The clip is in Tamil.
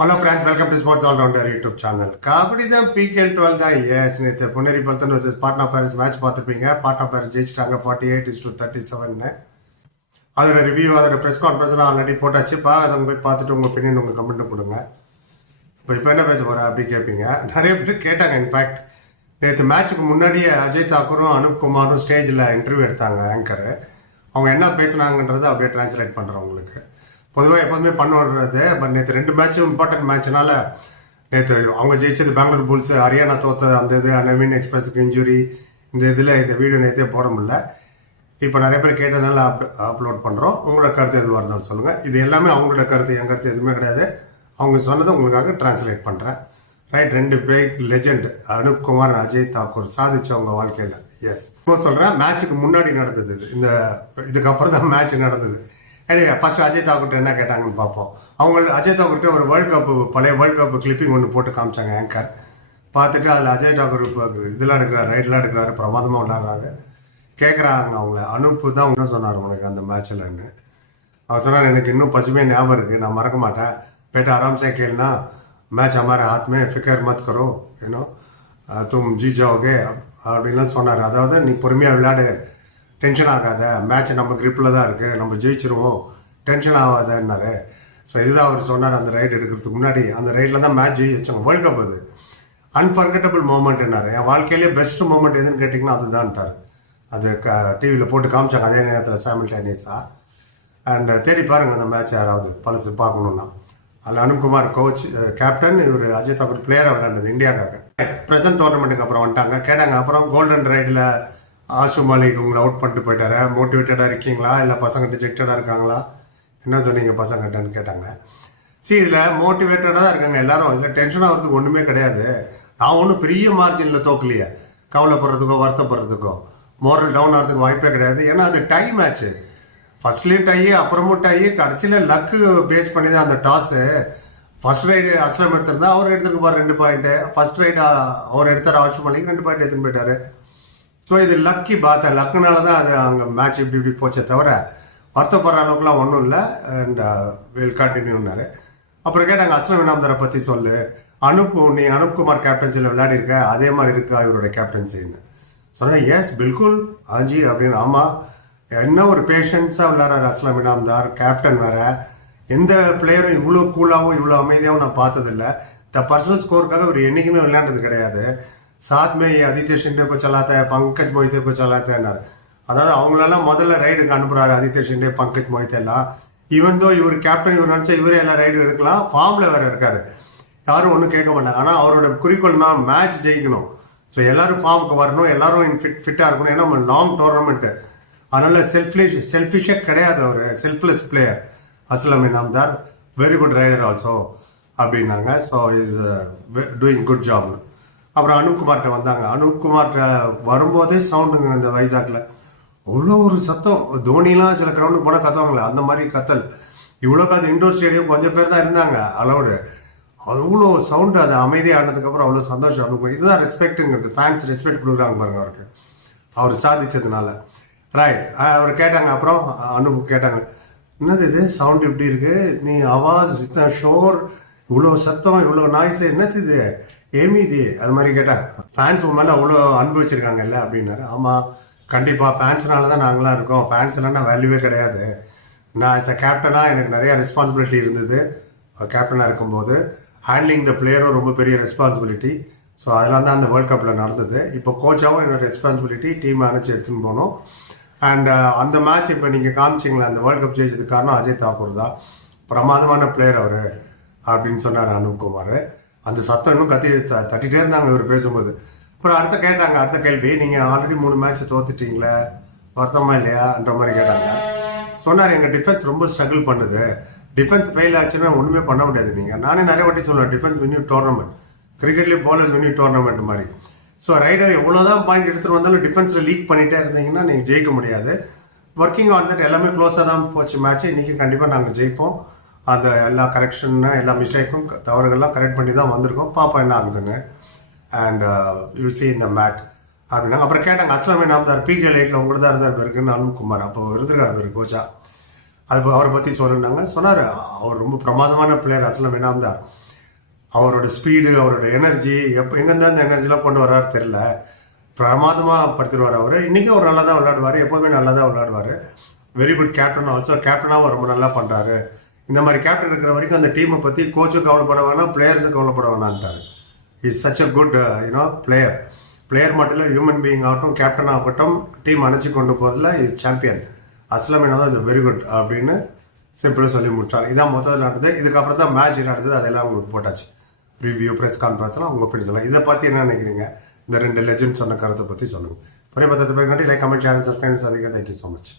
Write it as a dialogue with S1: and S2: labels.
S1: Hello friends welcome to sports allrounder YouTube channel kabaddi தான் பிகேஎல் டுவெல் தான். எஸ் நேற்று Puneri Paltan versus Patna pirates match பார்த்துருப்பீங்க. பாட்னா பேரஸ் ஜெயிச்சிட்டாங்க forty eight is to thirty செவன்னு அதோட ரிவ்யூ அதோட ப்ரெஸ் கான்ஃபரன்ஸ் ஆல்ரெடி போட்டாச்சு அதை போய் பார்த்துட்டு உங்கள் ஒப்பீனியன் உங்கள் கமெண்ட் கொடுங்க. இப்போ இப்போ என்ன பேச போகிறேன் அப்படி கேட்பீங்க நிறைய பேர் கேட்டாங்க இன்ஃபேக்ட் நேற்று மேட்ச்சுக்கு முன்னாடியே அஜய் தாக்கூரும் அனுப் குமாரும் ஸ்டேஜில் இன்டர்வியூ எடுத்தாங்க ஆங்கரு அவங்க என்ன பேசுனாங்கன்றதை அப்படியே டிரான்ஸ்லேட் பண்ணுறேன் உங்களுக்கு. பொதுவாக எப்போதுமே பண்ணுறது பட் நேற்று ரெண்டு மேட்சும் இம்பார்ட்டன்ட் மேட்ச்னால நேற்று அவங்க ஜெயிச்சது பெங்களூர் புல்ஸ் ஹரியானா தோத்தது அந்த இது நவீன் எக்ஸ்பிரஸுக்கு இன்ஜுரி இந்த இதில் இந்த வீடியோ நேற்றே போட முடியல. இப்போ நிறைய பேர் கேட்டதுனால அப் அப்லோட் பண்ணுறோம் உங்களோட கருத்து எதுவாக இருந்தாலும் சொல்லுங்கள் இது எல்லாமே அவங்களோட கருத்து என் கருத்து எதுவுமே கிடையாது. அவங்க சொன்னதை உங்களுக்காக டிரான்ஸ்லேட் பண்ணுறேன் ரைட் ரெண்டு பேக் லெஜெண்ட் அனுப் குமார் அஜய் தாக்கூர் சாதிச்சவங்க வாழ்க்கையில். எஸ் இப்போ சொல்கிறேன் மேட்ச்சுக்கு முன்னாடி நடந்தது இந்த இதுக்கப்புறம் தான் மேட்ச் நடந்தது. எனவே ஃபஸ்ட்டு அஜய் தாக்கூர் என்ன கேட்டாங்கன்னு பார்ப்போம். அவங்க அஜய் தாக்கூர்கிட்ட ஒரு வேர்ல்டு கப்பு பழைய வேர்ல்டு கப்பு கிளிப்பிங் ஒன்று போட்டு காமிச்சாங்க ஆங்கர் பார்த்துட்டு அதில் அஜய் தாக்கூர் இப்போ இதெல்லாம் எடுக்கிறார் ரைட்லாம் எடுக்கிறாரு பிரமாதமாக விளாட்றாரு கேட்குறாங்க அவங்கள. அனுப்பு தான் ஒன்றும் சொன்னார் உனக்கு அந்த மேட்ச்லன்னு அவர் சொன்னார் எனக்கு இன்னும் பசுமையாக ஞாபகம் இருக்குது நான் மறக்க மாட்டேன். பேட்டா ஆராம்சே கேளுனா மேட்ச் அமார ஆத்மே ஃபிக்கர் மத் கரோ ஏன்னோ தும் ஜி ஜாவோகே அப்படின்லாம் சொன்னார். அதாவது நீ பொறுமையாக விளையாடு டென்ஷன் ஆகாத. மேட்ச் நம்ம கிரிப்பில் தான் இருக்குது நம்ம ஜெயிச்சிருவோம். டென்ஷன் ஆகாதன்னாரு. ஸோ இதுதான் அவர் சொன்னார் அந்த ரைடு எடுக்கிறதுக்கு முன்னாடி. அந்த ரைடில் தான் மேட்ச் ஜெயிச்சாங்க. வேர்ல்ட் கப் அது. அன்ஃபர்கட்டபிள் மூமெண்ட் என்னாரு என் வாழ்க்கையிலே பெஸ்ட் மூமெண்ட் எதுன்னு கேட்டிங்கன்னா அதுதான்ட்டார். அது க டிவியில் போட்டு காமிச்சாங்க. அதே நேரத்தில் சாமில் டேனிஸாக அண்ட் தேடி பாருங்க அந்த மேட்ச் யாராவது பழசு பார்க்கணுன்னா அதில் அனுப்குமார் கோச் கேப்டன் இவர் அஜய் தாக்கூர் பிளேயராக விளையாண்டது இந்தியாக்காக ப்ரெசன்ட் டோர்னமெண்ட்டுக்கு அப்புறம் வந்துட்டாங்க. கேட்டாங்க. அப்புறம் கோல்டன் ரைடில் ஆஷு மாலிக் உங்களை அவுட் பண்ணிட்டு போயிட்டாரு. மோட்டிவேட்டடாக இருக்கீங்களா? இல்லை பசங்க டிஜெக்டடாக இருக்காங்களா? என்ன சொன்னீங்க பசங்கள்ட்டன்னு கேட்டாங்க. சரி இதில் மோட்டிவேட்டடாக தான் இருக்காங்க எல்லாரும். இதில் டென்ஷன் ஆகிறதுக்கு ஒன்றுமே கிடையாது. நான் ஒன்றும் பெரிய மார்ஜினில் தோக்கலையே. கவலைப்படுறதுக்கோ வருத்தப்படுறதுக்கோ. மோரல் டவுன் ஆகிறதுக்கு வாய்ப்பே கிடையாது. ஏன்னா அது டைம் ஆச்சு ஃபர்ஸ்ட்லேயும் டை அப்புறமும் டை கடைசியில் லக்கு பேஸ் பண்ணி தான் அந்த டாஸு ஃபர்ஸ்ட் ரைடு அஸ்லாம் எடுத்திருந்தா அவர் எடுத்துருக்கு பாரு ரெண்டு பாயிண்ட்டு ஃபர்ஸ்ட் ரைடு அவர் எடுத்தார் ஆஷு பண்ணி ரெண்டு பாயிண்ட் எடுத்துன்னு போயிட்டாரு. ஸோ இது லக்கி பாத்த லக்குனால தான் அது அங்கே மேட்ச் இப்படி இப்படி போச்சே தவிர வருத்தப்படுற அளவுக்குலாம் ஒன்றும் இல்லை. அண்ட் வில் uh, கண்டினியூன்னாரு அப்புறம் கேட்டாங்க அஸ்லம் இனாம்தரை பற்றி சொல்லு. அனுப் நீ அனுப்குமார் கேப்டன்சியில் விளையாடிருக்க. அதே மாதிரி இருக்கா இவருடைய கேப்டன்சின்னு சொன்னேன் எஸ் பில்குல். ஆஜி அப்படின்னு. ஆமாம் என்ன ஒரு பேஷன்ஸாக விளையாடுறாரு அஸ்லாம் இனாம்தார். கேப்டன் வேற. எந்த பிளேயரும் இவ்வளோ கூலாகவும் இவ்வளோ அமைதியாகவும் நான் பார்த்ததில்ல. த பர்சனல் ஸ்கோருக்காக இவர் என்றைக்குமே விளையாண்டது கிடையாது. साथ में ये आदित्य शिंदे को चलाता है पंकज मोहिते को चलाता है அதாவது அவங்களெல்லாம் முதல்ல ரைடுக்கு அனுப்புறாரு ஆதித்ய ஷிண்டே பங்கஜ் மோஹித் எல்லாம் ஈவன் தோ இவர் கேப்டன் இவர் நினச்சா இவரே எல்லாம் ரைடு எடுக்கலாம் ஃபார்மில் வேற இருக்காரு யாரும் ஒன்றும் கேட்க மாட்டாங்க ஆனால் அவரோட குறிக்கோள்னா மேட்ச் ஜெயிக்கணும் ஸோ எல்லாரும் ஃபார்முக்கு வரணும் எல்லாரும் ஃபிட் ஃபிட்டாக இருக்கணும் ஏன்னா நம்ம லாங் டோர்னமெண்ட்டு அதனால செல்ஃபிஷ் செல்ஃபிஷே கிடையாது அவர் selfless player Aslam Inamdar very good raider also அப்படின்னாங்க ஸோ இஸ் டூயிங் குட் ஜாப்னு அப்புறம் அனுப்குமார்கிட்ட வந்தாங்க. அனுப்குமார்கிட்ட வரும்போதே சவுண்டுங்க இந்த வைசாக்கில் அவ்வளோ ஒரு சத்தம். தோனிலாம் சில கிரவுண்டுக்கு போனால் கத்துவாங்களே அந்த மாதிரி கத்தல். இவ்வளோ அது இண்டோர் ஸ்டேடியம் கொஞ்சம் பேர் தான் இருந்தாங்க அலோடு அவ்வளோ சவுண்டு அது அமைதியானதுக்கப்புறம் அவ்வளோ சந்தோஷம். அனுப்பும் இதுதான் ரெஸ்பெக்ட்டுங்கிறது ஃபேன்ஸ் ரெஸ்பெக்ட் கொடுக்குறாங்க பாருங்க அவருக்கு. அவர் சாதிச்சதுனால. ரைட் அவர் கேட்டாங்க அப்புறம் அனுப்பு கேட்டாங்க என்னது இது? சவுண்ட் இப்படி இருக்குது நீ அவாஸ் இத்தனை ஷோர் இவ்வளோ சத்தம் இவ்வளோ நாய்ஸ் என்னது இது? ஏமி இது அது மாதிரி கேட்டேன் ஃபேன்ஸ் உன் மேலே அவ்வளோ அன்பு வச்சிருக்காங்கல்ல அப்படின்னாரு. ஆமாம் கண்டிப்பாக ஃபேன்ஸ்னால தான் நாங்களாம் இருக்கோம். ஃபேன்ஸ் இல்லைன்னா வேல்யூவே கிடையாது. நான் ஆஸ் அ கேப்டனாக எனக்கு நிறைய ரெஸ்பான்சிபிலிட்டி இருந்தது. கேப்டனாக இருக்கும்போது ஹேண்ட்லிங் த பிளேயரும் ரொம்ப பெரிய ரெஸ்பான்சிபிலிட்டி ஸோ அதெல்லாம் தான் அந்த வேர்ல்ட் கப்பில் நடந்தது. இப்போ கோச்சாகவும் என்னோட ரெஸ்பான்சிபிலிட்டி டீம் அணைச்சி எடுத்துன்னு போனோம். அண்ட் அந்த மேட்ச் இப்போ நீங்கள் காமிச்சிங்களேன் அந்த வேர்ல்ட் கப் ஜெயிச்சதுக்கு காரணம் அஜய் தாக்கூர் தான். பிரமாதமான பிளேயர் அவர் அப்படின்னு சொன்னார் அனுப்குமார். அந்த சத்தம் இன்னும் கத்தி த- இருந்தாங்க இவர் பேசும்போது. அப்புறம் அடுத்த கேட்டாங்க அடுத்த கேள்வி நீங்கள் ஆல்ரெடி மூணு மேட்ச் தோத்துட்டீங்களே வருத்தமா இல்லையான்ற மாதிரி கேட்டாங்க. சொன்னார் எங்கள் டிஃபென்ஸ் ரொம்ப ஸ்ட்ரகிள் பண்ணுது. டிஃபென்ஸ் ஃபெயில் ஆச்சுன்னா ஒன்றுமே பண்ண முடியாது நீங்கள் நானே நிறைய வாட்டி சொல்லுவேன் டிஃபென்ஸ் வின்யூ டோர்னமெண்ட் கிரிக்கெட்லேயே bowlers வின்யூ டோர்னமெண்ட் மாதிரி. ஸோ ரைடர் எவ்வளோதான் பாயிண்ட் எடுத்துகிட்டு வந்தாலும் டிஃபென்ஸில் லீக் பண்ணிகிட்டே இருந்தீங்கன்னா நீங்கள் ஜெயிக்க முடியாது. ஒர்க்கிங் ஆன் தட் எல்லாமே க்ளோஸாக தான் போச்சு மேட்ச் இன்றைக்கி கண்டிப்பாக நாங்கள் ஜெயிப்போம். அந்த எல்லா கரெக்ஷன் எல்லா மிஸ்டேக்கும் தவறுகள்லாம் கரெக்ட் பண்ணி தான் வந்திருக்கோம். பாப்பா என்ன ஆகுதுன்னு. அண்ட் யூல் சி இந்த மேட் அப்படின்னா அப்புறம் கேட்டாங்க அஸ்லாம் நாமதார் பிகே லைட்டில் உங்களோட தான் இருந்தார்? பேருக்குன்னு அனுப்குமார் அப்போ இருந்திருக்கார் பேர் கோச்சா அது அவரை பற்றி சொல்லியிருந்தாங்க சொன்னார் அவர் ரொம்ப பிரமாதமான பிளேயர் அஸ்லம் இனாம்தார் அவரோட ஸ்பீடு அவரோட எனர்ஜி எப்போ எங்கேருந்து அந்த எனர்ஜிலாம் கொண்டு வராரு தெரில பிரமாதமாக படுத்திடுவார் அவர். இன்றைக்கும் அவர் நல்லா தான் விளையாடுவார் எப்போவுமே நல்லா தான் விளையாடுவார். வெரி குட் கேப்டன் ஆல்சோ கேப்டனாகவும் ரொம்ப நல்லா பண்ணுறாரு இந்த மாதிரி கேப்டன் இருக்கிற வரைக்கும் அந்த டீமை பற்றி கோச்சும் கவலைப்பட வேணாம் பிளேயர்ஸும் கவலைப்பட வேணான்ட்டார் is such a good you know player player மட்டும் இல்லை ஹியூமன் பீயிங் ஆகட்டும் கேப்டன் ஆகட்டும் டீம் அணைச்சி கொண்டு போகிறதுல இஸ் சாம்பியன் அஸ்லம் என்ன இஸ் வெரி குட் அப்படின்னு சிம்பிளாக சொல்லி முடிச்சார். இதான் மொத்தத்தில் நடந்தது. இதுக்கப்புறம் தான் மேட்ச் நடந்தது. அதெல்லாம் உங்களுக்கு போட்டாச்சு. ரிவ்யூ ப்ரெஸ் கான்ஃபரன்ஸ்லாம் உங்கள் ஒப்பீனியன் சொல்லலாம் இதை பற்றி என்ன நினைக்கிறீங்க? இந்த ரெண்டு லெஜண்ட் சொன்ன கருத்தை பற்றி சொல்லுங்கள் ஒரே பற்றி போய் லைக் கமெண்ட் சேனல் சப்ஸ்கிரைப் சாதிக்க தேங்க்யூ ஸோ மச்